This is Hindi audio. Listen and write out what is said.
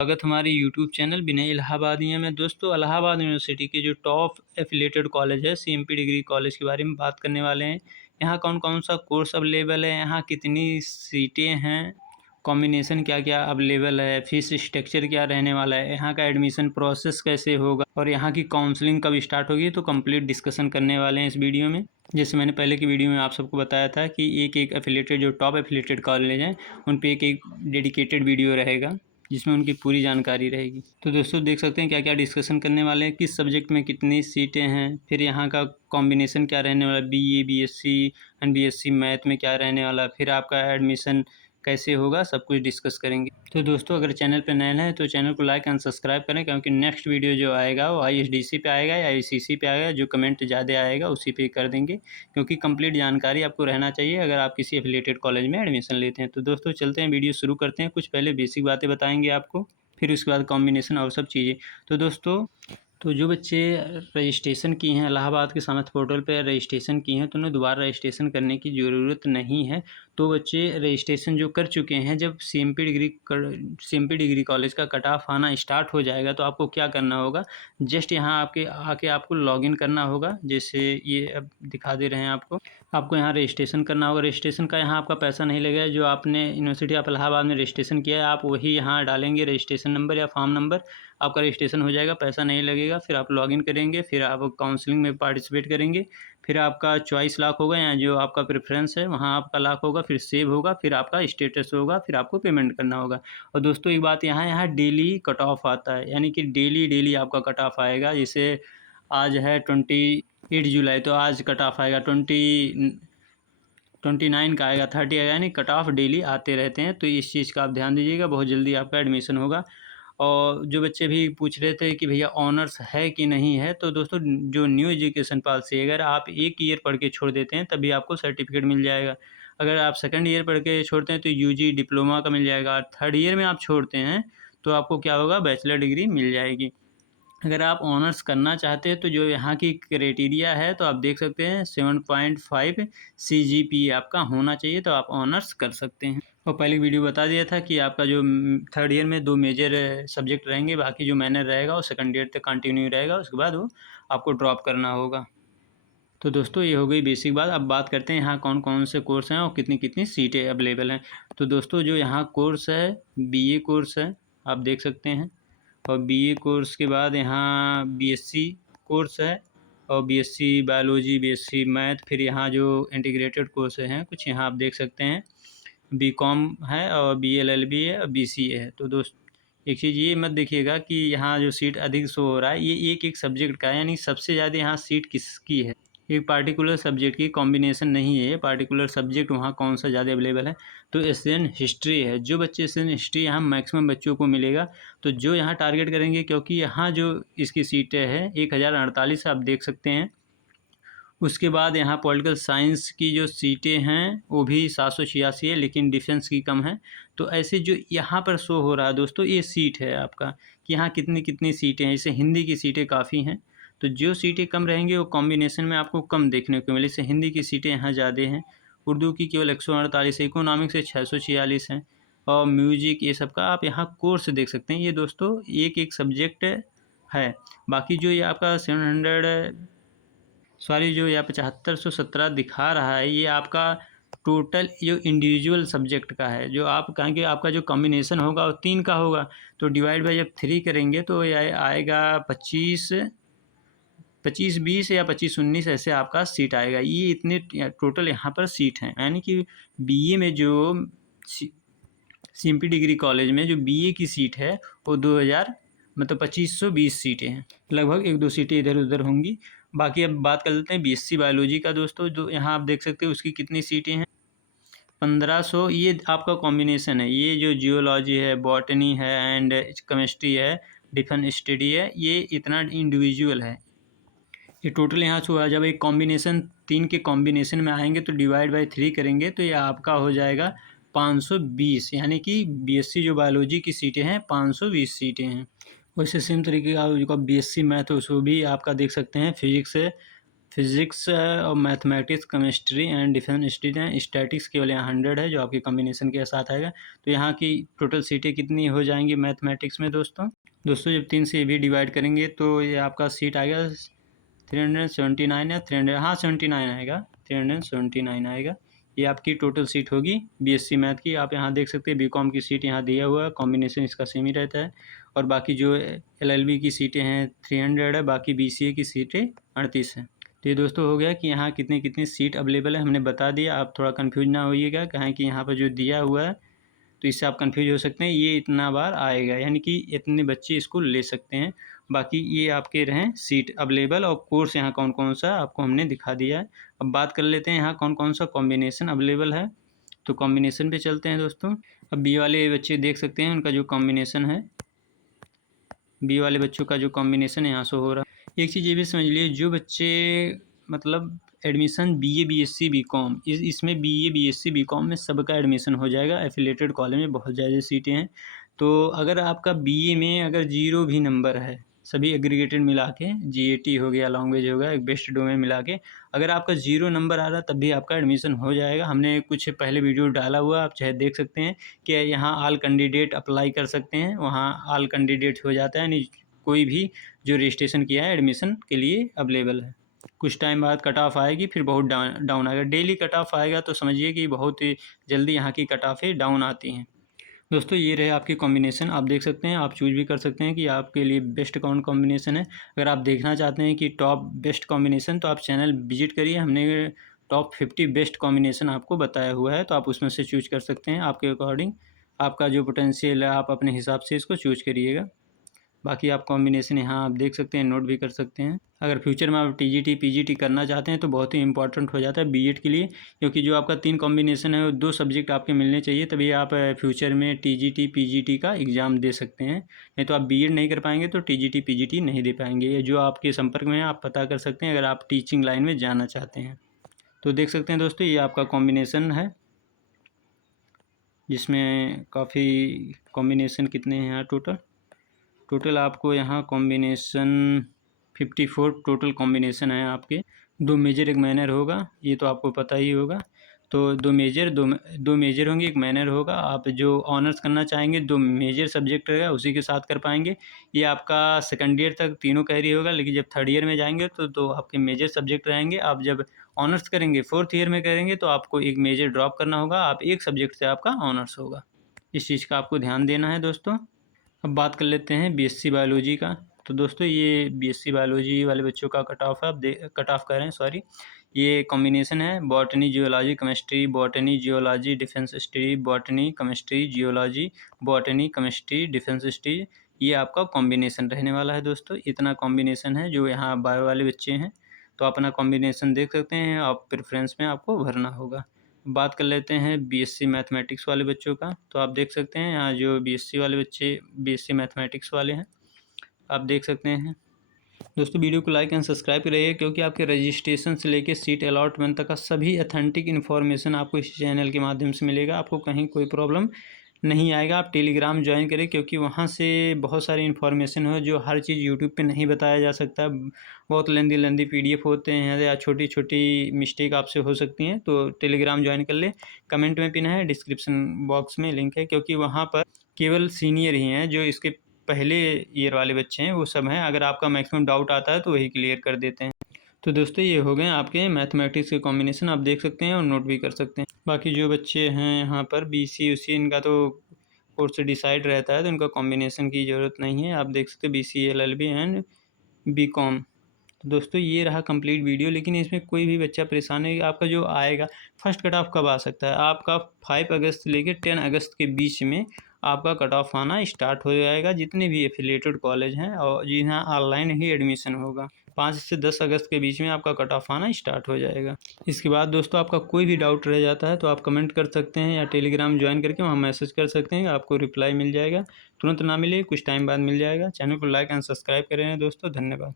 स्वागत हमारे यूट्यूब चैनल विनय इलाहाबादिया में। दोस्तों, इलाहाबाद यूनिवर्सिटी के जो टॉप एफिलिएटेड कॉलेज है सीएमपी डिग्री कॉलेज के बारे में बात करने वाले हैं। यहाँ कौन कौन सा कोर्स अवेलेबल है, यहाँ कितनी सीटें हैं, कॉम्बिनेशन क्या क्या अवेलेबल है, फीस स्ट्रक्चर क्या रहने वाला है, यहाँ का एडमिशन प्रोसेस कैसे होगा और यहाँ की काउंसलिंग कब स्टार्ट होगी, तो कंप्लीट डिस्कशन करने वाले हैं इस वीडियो में। जैसे मैंने पहले की वीडियो में आप सबको बताया था कि एक एक एफिलिएटेड जो टॉप एफिलिएटेड कॉलेज हैं उन पे एक एक डेडिकेटेड वीडियो रहेगा जिसमें उनकी पूरी जानकारी रहेगी। तो दोस्तों देख सकते हैं क्या क्या डिस्कशन करने वाले हैं, किस सब्जेक्ट में कितनी सीटें हैं, फिर यहाँ का कॉम्बिनेशन क्या रहने वाला, BA BSc and BSc math में क्या रहने वाला, फिर आपका एडमिशन कैसे होगा, सब कुछ डिस्कस करेंगे। तो दोस्तों अगर चैनल पर नए हैं तो चैनल को लाइक एंड सब्सक्राइब करें, क्योंकि नेक्स्ट वीडियो जो आएगा वो आईएसडीसी पे आएगा या आईसीसी पे आएगा। जो कमेंट ज़्यादा आएगा उसी पे कर देंगे, क्योंकि कंप्लीट जानकारी आपको रहना चाहिए अगर आप किसी एफिलिएटेड कॉलेज में एडमिशन लेते हैं। तो दोस्तों चलते हैं, वीडियो शुरू करते हैं। कुछ पहले बेसिक बातें बताएंगे आपको, फिर उसके बाद कॉम्बिनेशन और सब चीज़ें। तो दोस्तों जो बच्चे रजिस्ट्रेशन किए हैं इलाहाबाद के सामर्थ पोर्टल पर रजिस्ट्रेशन किए हैं तो उन्हें दोबारा रजिस्ट्रेशन करने की ज़रूरत नहीं है। तो बच्चे रजिस्ट्रेशन जो कर चुके हैं, जब सीएमपी डिग्री कॉलेज का कट ऑफ आना स्टार्ट हो जाएगा तो आपको क्या करना होगा, जस्ट यहाँ आके आपको लॉगिन करना होगा। जैसे ये अब दिखा दे रहे हैं आपको यहाँ रजिस्ट्रेशन करना होगा। रजिस्ट्रेशन का यहाँ आपका पैसा नहीं लगेगा। जो आपने यूनिवर्सिटी ऑफ इलाहाबाद में रजिस्ट्रेशन किया है आप वही यहाँ डालेंगे रजिस्ट्रेशन नंबर या फॉर्म नंबर, आपका रजिस्ट्रेशन हो जाएगा, पैसा नहीं लगेगा। फिर आप लॉगिन करेंगे, फिर आप काउंसलिंग में पार्टिसिपेट करेंगे, फिर आपका चॉइस लॉक होगा या जो आपका प्रेफरेंस है वहाँ आपका लॉक होगा, फिर सेव होगा, फिर आपका स्टेटस होगा, फिर आपको पेमेंट करना होगा। और दोस्तों एक बात यहाँ डेली कट ऑफ आता है, यानी कि डेली आपका कट ऑफ आएगा। जैसे आज है 28 जुलाई, तो आज कट ऑफ आएगा 29 का आएगा, 30 आएगा, यानी कट ऑफ डेली आते रहते हैं। तो इस चीज़ का आप ध्यान दीजिएगा, बहुत जल्दी आपका एडमिशन होगा। और जो बच्चे भी पूछ रहे थे कि भैया ऑनर्स है कि नहीं है, तो दोस्तों जो न्यू एजुकेशन पॉलिसी, अगर आप एक ईयर पढ़ के छोड़ देते हैं तभी आपको सर्टिफिकेट मिल जाएगा। अगर आप सेकंड ईयर पढ़ के छोड़ते हैं तो यूजी डिप्लोमा का मिल जाएगा, और थर्ड ईयर में आप छोड़ते हैं तो आपको क्या होगा, बैचलर डिग्री मिल जाएगी। अगर आप ऑनर्स करना चाहते हैं तो जो यहाँ की क्राइटेरिया है तो आप देख सकते हैं 7.5 CGPA आपका होना चाहिए, तो आप ऑनर्स कर सकते हैं। और पहले वीडियो बता दिया था कि आपका जो थर्ड ईयर में 2 मेजर सब्जेक्ट रहेंगे, बाकी जो माइनर रहेगा वो सेकंड ईयर तक कंटिन्यू रहेगा, उसके बाद वो आपको ड्रॉप करना होगा। तो दोस्तों ये हो गई बेसिक बात। अब बात करते हैं यहाँ कौन कौन से कोर्स हैं और कितनी कितनी सीटें अवेलेबल हैं। तो दोस्तों जो यहाँ कोर्स है बीए कोर्स है, आप देख सकते हैं। और बीए कोर्स के बाद यहाँ बीएससी कोर्स है, और बीएससी बायोलॉजी, बीएससी मैथ, फिर यहाँ जो इंटीग्रेटेड कोर्स हैं कुछ यहाँ आप देख सकते हैं, बीकॉम है और बीएलएलबी है और बीसीए है। तो दोस्त एक चीज़ ये मत देखिएगा कि यहाँ जो सीट अधिक शो हो रहा है ये एक सब्जेक्ट का है, यानी सबसे ज़्यादा यहाँ सीट किसकी है, एक पार्टिकुलर सब्जेक्ट की कॉम्बिनेशन नहीं है, पार्टिकुलर सब्जेक्ट वहाँ कौन सा ज़्यादा अवेलेबल है। तो एशियन हिस्ट्री है, जो बच्चे एशियन हिस्ट्री यहाँ मैक्सिमम बच्चों को मिलेगा, तो जो यहाँ टारगेट करेंगे, क्योंकि यहाँ जो इसकी सीटें हैं 1048 आप देख सकते हैं। उसके बाद यहाँ पॉलिटिकल साइंस की जो सीटें हैं वो भी 786 है, लेकिन डिफेंस की कम है। तो ऐसे जो यहाँ पर शो हो रहा है दोस्तों, ये सीट है आपका कि यहाँ कितनी कितनी सीटें हैं। जैसे हिंदी की सीटें काफ़ी हैं, तो जो सीटें कम रहेंगी वो कॉम्बिनेशन में आपको कम देखने को मिले। जैसे हिंदी की सीटें यहाँ ज़्यादा हैं, उर्दू की केवल 148 है, इकोनॉमिक्स से 646 हैं, और म्यूजिक ये सब का आप यहाँ कोर्स देख सकते हैं। ये दोस्तों एक एक सब्जेक्ट है। बाकी जो ये आपका 7517 दिखा रहा है, ये आपका टोटल जो इंडिविजुअल सब्जेक्ट का है। जो आप कहेंगे आपका जो कॉम्बिनेशन होगा वो 3 का होगा, तो डिवाइड बाई जब 3 करेंगे तो ये आएगा 25 20 या 25-19 ऐसे आपका सीट आएगा। ये इतने टोटल यहाँ पर सीट हैं, यानी कि बीए में जो सीएमपी डिग्री कॉलेज में जो बीए की सीट है वो 2520 सीटें हैं, लगभग 1-2 सीटें इधर उधर होंगी। बाकी अब बात कर लेते हैं बीएससी बायोलॉजी का दोस्तों, जो यहाँ आप देख सकते हैं उसकी कितनी सीटें हैं, 1500। ये आपका कॉम्बिनेशन है, ये जो जियोलॉजी है, बॉटनी है एंड केमिस्ट्री है, डिफेंस स्टडी है, ये इतना इंडिविजुअल है। ये टोटल यहाँ से हुआ, जब एक कॉम्बिनेशन 3 के कॉम्बिनेशन में आएंगे तो डिवाइड बाई 3 करेंगे तो ये आपका हो जाएगा 520, यानी कि बीएससी जो बायोलॉजी की सीटें हैं 520 सीटें हैं। वैसे सेम तरीके का जो बीएससी मैथ है उसको भी आपका देख सकते हैं, फिजिक्स है, फिजिक्स और mathematics, chemistry and defence studies हैं। स्टैटिक्स केवल यहाँ 100 है जो आपकी कॉम्बिनेशन के साथ आएगा। तो यहाँ की टोटल सीटें कितनी हो जाएंगी मैथमेटिक्स में दोस्तों जब 3 से ये भी डिवाइड करेंगे तो ये आपका सीट आएगा 379 या 300, हाँ 79 आएगा, 379 आएगा। ये आपकी टोटल सीट होगी बीएससी मैथ की। आप यहाँ देख सकते हैं बीकॉम की सीट यहाँ दिया हुआ है, कॉम्बिनेशन इसका सेम ही रहता है। और बाकी जो एलएलबी की सीटें हैं 300 है, बाकी बीसीए की सीटें 38 हैं। तो ये दोस्तों हो गया कि यहाँ कितनी कितनी सीट अवेलेबल है, हमने बता दिया। आप थोड़ा कन्फ्यूज ना होइएगा, कहें कि यहाँ पर जो दिया हुआ है तो इससे आप कन्फ्यूज हो सकते हैं। ये इतना बार आएगा, यानी कि इतने बच्चे इसको ले सकते हैं। बाकी ये आपके रहें सीट अवेलेबल और कोर्स यहाँ कौन कौन सा आपको हमने दिखा दिया है। अब बात कर लेते हैं यहाँ कौन कौन सा कॉम्बिनेशन अवेलेबल है। तो कॉम्बिनेशन पे चलते हैं दोस्तों। अब बी वाले बच्चे देख सकते हैं उनका जो कॉम्बिनेशन है, बी वाले बच्चों का जो कॉम्बिनेशन यहाँ से हो रहा है। एक चीज़ ये भी समझ लीजिए, जो बच्चे मतलब एडमिशन बीए बीएससी बीकॉम, इसमें बीए बीएससी बीकॉम में सबका एडमिशन हो जाएगा। एफिलेटेड कॉलेज में बहुत ज़्यादा सीटें हैं। तो अगर आपका बीए में अगर 0 भी नंबर है, सभी एग्रीगेटेड मिला के, जीएटी हो गया, लैंग्वेज हो गया, एक बेस्ट डोमेन मिला के, अगर आपका 0 नंबर आ रहा तब भी आपका एडमिशन हो जाएगा। हमने कुछ पहले वीडियो डाला हुआ, आप चाहे देख सकते हैं कि यहाँ ऑल कैंडिडेट अप्लाई कर सकते हैं, वहाँ ऑल कैंडिडेट हो जाता है, यानी कोई भी जो रजिस्ट्रेशन किया है एडमिशन के लिए अवेलेबल है। कुछ टाइम बाद कट ऑफ आएगी, फिर बहुत डाउन आएगा। डेली कट ऑफ आएगा तो समझिए कि बहुत ही जल्दी यहाँ की कट ऑफें डाउन आती हैं। दोस्तों ये रहे आपकी कॉम्बिनेशन, आप देख सकते हैं, आप चूज भी कर सकते हैं कि आपके लिए बेस्ट कौन कॉम्बिनेशन है। अगर आप देखना चाहते हैं कि टॉप बेस्ट कॉम्बिनेशन, तो आप चैनल विजिट करिए, हमने टॉप 50 बेस्ट कॉम्बिनेशन आपको बताया हुआ है, तो आप उसमें से चूज कर सकते हैं। आपके अकॉर्डिंग आपका जो पोटेंशियल है आप अपने हिसाब से इसको चूज करिएगा। बाकी आप कॉम्बिनेशन यहाँ आप देख सकते हैं, नोट भी कर सकते हैं। अगर फ्यूचर में आप टीजीटी पीजीटी करना चाहते हैं तो बहुत ही इंपॉर्टेंट हो जाता है बीएड के लिए, क्योंकि जो आपका 3 कॉम्बिनेशन है वो 2 सब्जेक्ट आपके मिलने चाहिए, तभी आप फ्यूचर में टीजीटी पीजीटी का एग्ज़ाम दे सकते हैं। नहीं तो आप बीएड नहीं कर पाएंगे तो टीजीटी पीजीटी नहीं दे पाएंगे। ये जो आपके संपर्क में है आप पता कर सकते हैं अगर आप टीचिंग लाइन में जाना चाहते हैं। तो देख सकते हैं दोस्तों ये आपका कॉम्बिनेशन है, जिसमें काफ़ी कॉम्बिनेशन कितने हैं यहाँ टोटल आपको यहाँ कॉम्बिनेशन 54 टोटल कॉम्बिनेशन है आपके। 2 मेजर 1 माइनर होगा, ये तो आपको पता ही होगा। तो 2 मेजर होंगे, 1 माइनर होगा। आप जो ऑनर्स करना चाहेंगे 2 मेजर सब्जेक्ट रहेगा, उसी के साथ कर पाएंगे। ये आपका सेकंड ईयर तक तीनों कैरी होगा, लेकिन जब थर्ड ईयर में जाएंगे तो आपके मेजर सब्जेक्ट रहेंगे। आप जब ऑनर्स करेंगे 4th ईयर में करेंगे तो आपको एक मेजर ड्रॉप करना होगा, आप एक सब्जेक्ट से आपका ऑनर्स होगा। इस चीज़ का आपको ध्यान देना है दोस्तों। अब बात कर लेते हैं बीएससी बायोलॉजी का। तो दोस्तों ये बीएससी बायोलॉजी वाले बच्चों का कट ऑफ है, आप कट ऑफ कर रहे हैं सॉरी। ये कॉम्बिनेशन है botany geology chemistry, botany geology defence study, botany chemistry geology, botany chemistry defence study. ये आपका कॉम्बिनेशन रहने वाला है दोस्तों। इतना कॉम्बिनेशन है जो यहाँ बायो वाले बच्चे हैं, तो अपना कॉम्बिनेशन देख सकते हैं, आप प्रेफरेंस में आपको भरना होगा। बात कर लेते हैं बीएससी मैथमेटिक्स वाले बच्चों का। तो आप देख सकते हैं यहाँ जो बीएससी वाले बच्चे बीएससी मैथमेटिक्स वाले हैं, आप देख सकते हैं। दोस्तों वीडियो को लाइक एंड सब्सक्राइब करिए, क्योंकि आपके रजिस्ट्रेशन से लेकर सीट अलॉटमेंट तक का सभी अथेंटिक इन्फॉर्मेशन आपको इस चैनल के माध्यम से मिलेगा। आपको कहीं कोई प्रॉब्लम नहीं आएगा। आप टेलीग्राम ज्वाइन करें, क्योंकि वहाँ से बहुत सारी इन्फॉर्मेशन हो जो हर चीज़ यूट्यूब पे नहीं बताया जा सकता। बहुत लेंदी पीडीएफ होते हैं या छोटी छोटी मिस्टेक आपसे हो सकती हैं, तो टेलीग्राम ज्वाइन कर ले। कमेंट में पिन है, डिस्क्रिप्शन बॉक्स में लिंक है, क्योंकि वहाँ पर केवल सीनियर ही हैं, जो इसके पहले ईयर वाले बच्चे हैं वो सब हैं। अगर आपका मैक्सिमम डाउट आता है तो वही क्लियर कर देते हैं। तो दोस्तों ये हो गए आपके मैथमेटिक्स के कॉम्बिनेशन, आप देख सकते हैं और नोट भी कर सकते हैं। बाकी जो बच्चे हैं यहाँ पर बीसी उसी इनका तो कोर्स डिसाइड रहता है, तो इनका कॉम्बिनेशन की ज़रूरत नहीं है। आप देख सकते हैं BCA LLB एंड बीकॉम। तो दोस्तों ये रहा कंप्लीट वीडियो, लेकिन इसमें कोई भी बच्चा परेशान है। आपका जो आएगा फर्स्ट कट ऑफ कब आ सकता है, आपका 5 अगस्त से लेकर 10 अगस्त के बीच में आपका कट ऑफ आना स्टार्ट हो जाएगा, जितने भी एफिलिएटेड कॉलेज हैं, और जी हाँ ऑनलाइन ही एडमिशन होगा। 5 से 10 अगस्त के बीच में आपका कट ऑफ आना स्टार्ट हो जाएगा। इसके बाद दोस्तों आपका कोई भी डाउट रह जाता है तो आप कमेंट कर सकते हैं या टेलीग्राम ज्वाइन करके वहाँ मैसेज कर सकते हैं, आपको रिप्लाई मिल जाएगा। तुरंत ना मिले, कुछ टाइम बाद मिल जाएगा। चैनल को लाइक एंड सब्सक्राइब करें दोस्तों। धन्यवाद।